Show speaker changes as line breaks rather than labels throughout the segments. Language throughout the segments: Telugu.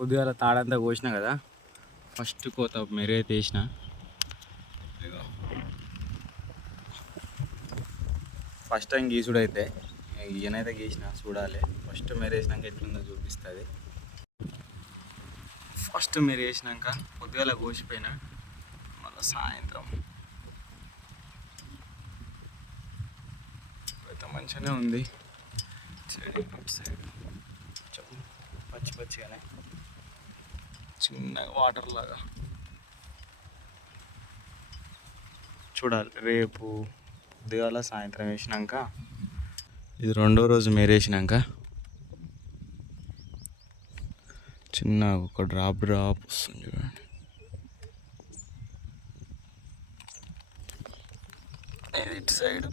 పొద్దుగాల తాడంతా కోసిన కదా? ఫస్ట్ కోత మెరైతే వేసిన. ఫస్ట్ టైం గీసుడైతే. ఈయనైతే గీసిన చూడాలి. ఫస్ట్ మీరు వేసినాక ఎట్లుందో చూపిస్తుంది. ఫస్ట్ మీరు వేసినాక పొద్దుగాల కోసిపోయినా మళ్ళీ సాయంత్రం. అయితే మంచిగానే ఉంది. సైడ్. సైడ్ పచ్చి పచ్చిగానే. చిన్నగా వాటర్ లాగా. చూడాలి. రేపు ఉదయాల సాయంత్రం వేసినాక ఇది రెండో రోజు మేరేసినాక చిన్న ఒక డ్రాప్ డ్రాప్ వస్తుంది చూడండి. ఇది ఇటు సైడ్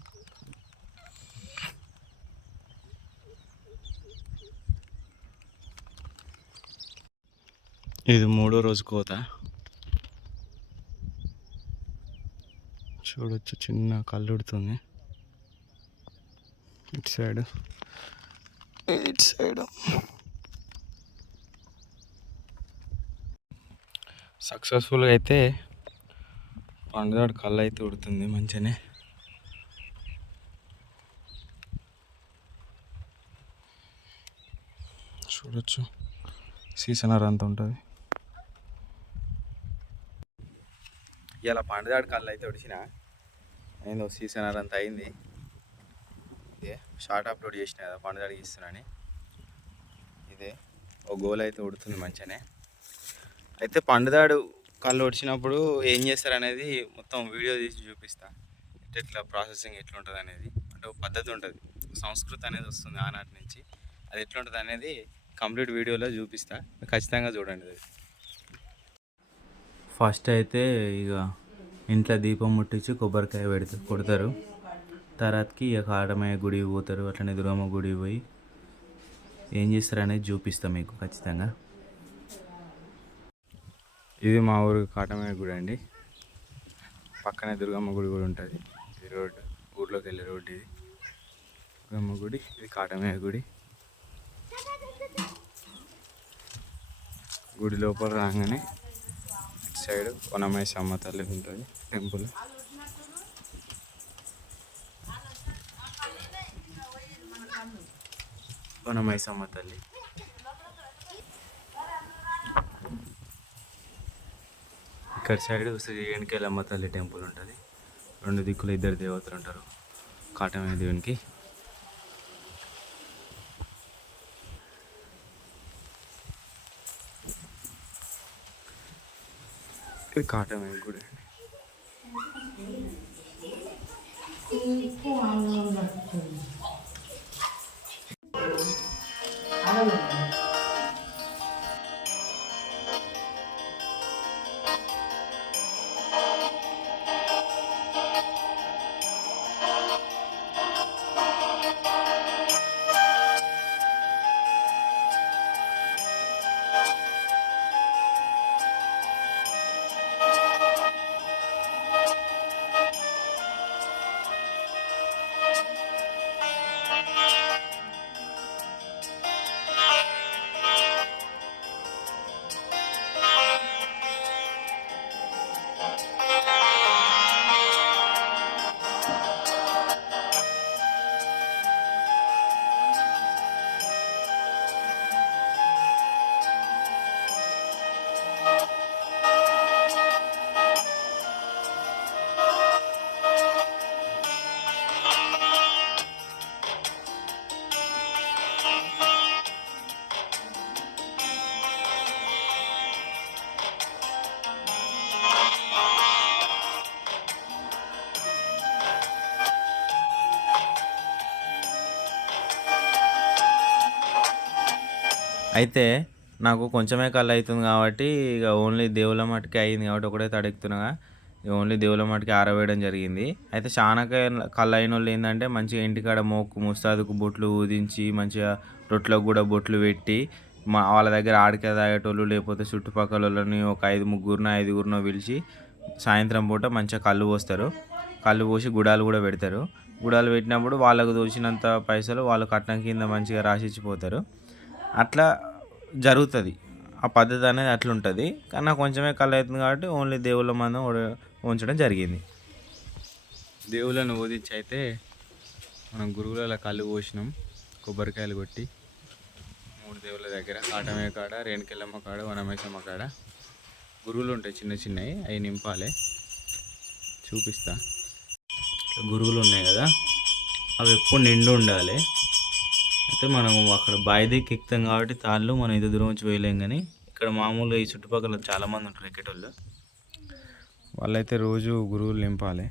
ఇది మూడో రోజు కోత. చూడొచ్చు చిన్న కళ్ళుడుతుంది ఇటు సైడ్. ఇటు సైడ్. సక్సెస్ఫుల్గా అయితే పండుగ కళ్ళు అయితే ఉడుతుంది మంచిగానే. చూడొచ్చు. సీజనర్ అంత ఉంటుంది. ఇలా పండుగ కళ్ళు అయితే ఉడిచిన ఏందో సీజనర్ అంత అయింది. ఇదే షార్ట్ అప్లోడ్ చేసిన కదా పండుగ ఇస్తున్నాను ఇదే ఓ గోల్ అయితే ఉడుతుంది మంచిగానే. అయితే పండుదాడు కళ్ళు వచ్చినప్పుడు ఏం చేస్తారు అనేది మొత్తం వీడియో తీసి చూపిస్తా. ఎట్లా ప్రాసెసింగ్ ఎట్లుంటుంది అనేది. అంటే ఒక పద్ధతి ఉంటుంది. సంస్కృతి అనేది వస్తుంది ఆనాటి నుంచి. అది ఎట్లుంటుంది అనేది కంప్లీట్ వీడియోలో చూపిస్తా. ఖచ్చితంగా చూడండి అది. ఫస్ట్ అయితే ఇక ఇంట్లో దీపం ముట్టించి కొబ్బరికాయ పెడతారు కొడతారు. తర్వాతకి ఇక కాటమయ్య గుడి పోతారు అట్లనే దుర్గమ్మ గుడి పోయి ఏం చేస్తారనేది చూపిస్తాం మీకు ఖచ్చితంగా. ఇది మా ఊరు కాటమయ్య గుడి అండి. పక్కనే దుర్గమ్మ గుడి కూడా ఉంటుంది. ఇది రోడ్డు ఊర్లోకి వెళ్ళే రోడ్డు ఇది. దుర్గమ్మ గుడి ఇది కాటమయ్య గుడి. గుడి లోపల రాగానే సైడ్ వనమయ్య సమ్మ తల్లి ఉంటుంది టెంపుల్. వనమయ్య సమ్మ తల్లి. ఇక్కడ సైడ్ శ్రీ ఎన్కేలమ్మ తల్లి టెంపుల్ ఉంటుంది. రెండు దిక్కులు ఇద్దరు దేవతలు ఉంటారు. కాటమయ్య దేవునికి. ఇది కాటమయ్య గుడి అండి అయితే నాకు కొంచెమే కళ్ళు అవుతుంది కాబట్టి ఇక ఓన్లీ దేవుల మటుకే అయింది కాబట్టి ఒకటే తడుగుతున్నా ఇక ఓన్లీ దేవుల మటుకి ఆరవేయడం జరిగింది. అయితే చాలా కళ్ళు అయిన వాళ్ళు ఏంటంటే మంచిగా ఇంటికాడ మోక్కు ముస్తాదుకు బొట్లు ఊదించి మంచిగా రొట్లకు కూడా బొట్లు పెట్టి మా వాళ్ళ దగ్గర ఆడికే తాగేటోళ్ళు లేకపోతే చుట్టుపక్కల వాళ్ళని ఒక ఐదు ముగ్గురునో ఐదుగురినో పిలిచి సాయంత్రం పూట మంచిగా కళ్ళు పోస్తారు. కళ్ళు పోసి గుడాలు కూడా పెడతారు. గుడాలు పెట్టినప్పుడు వాళ్ళకు దోచినంత పైసలు వాళ్ళు కట్నం కింద మంచిగా రాసిచ్చిపోతారు అట్లా జరుగుతుంది. ఆ పద్ధతి అనేది అట్లుంటుంది. కానీ నాకు కొంచెమే కళ్ళు అవుతుంది కాబట్టి ఓన్లీ దేవుళ్ళ మందం ఉంచడం జరిగింది. దేవుళ్ళను ఓదించి అయితే మనం గురువుల కళ్ళు పోసినాం. కొబ్బరికాయలు కొట్టి మూడు దేవుళ్ళ దగ్గర. కాటమే కాడ రేణుకెళ్ళమ్మ కాడ వనమేశమ్మ కాడ. గురువులు ఉంటాయి చిన్న చిన్నవి. అవి నింపాలి. చూపిస్తా. గురువులు ఉన్నాయి కదా. అవి ఎప్పుడు నిండు ఉండాలి. అయితే మనం అక్కడ బాయిదీకి ఎక్కుతాం కాబట్టి తాళ్ళు మనం ఇంత దూరం నుంచి వేయలేం కానీ ఇక్కడ మామూలుగా ఈ చుట్టుపక్కల చాలామంది ఉంటారు ఎక్కేటోళ్ళు. వాళ్ళైతే రోజు గురువులు నింపాలి.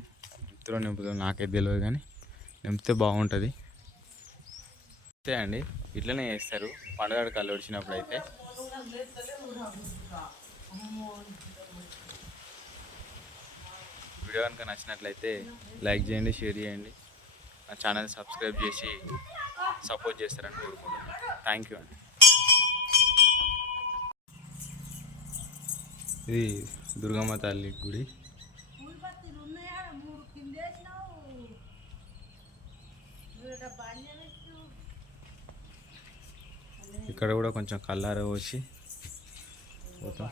ఎంతలో నింపుతారు. నాకైతే తెలియదు కానీ నింపితే బాగుంటుంది. అంతే అండి. ఇట్లనే చేస్తారు. పండుగ కళ్ళు వచ్చినప్పుడు అయితే వీడియో కనుక నచ్చినట్లయితే లైక్ చేయండి షేర్ చేయండి. నా ఛానల్ సబ్స్క్రైబ్ చేసి సపోర్ట్ చేస్తారని కోరుకుంటున్నాను. థ్యాంక్ యూ అండి. ఇది దుర్గమ్మ తల్లి గుడి. ఇక్కడ కూడా కొంచెం కల్లార పోసి పోతాం.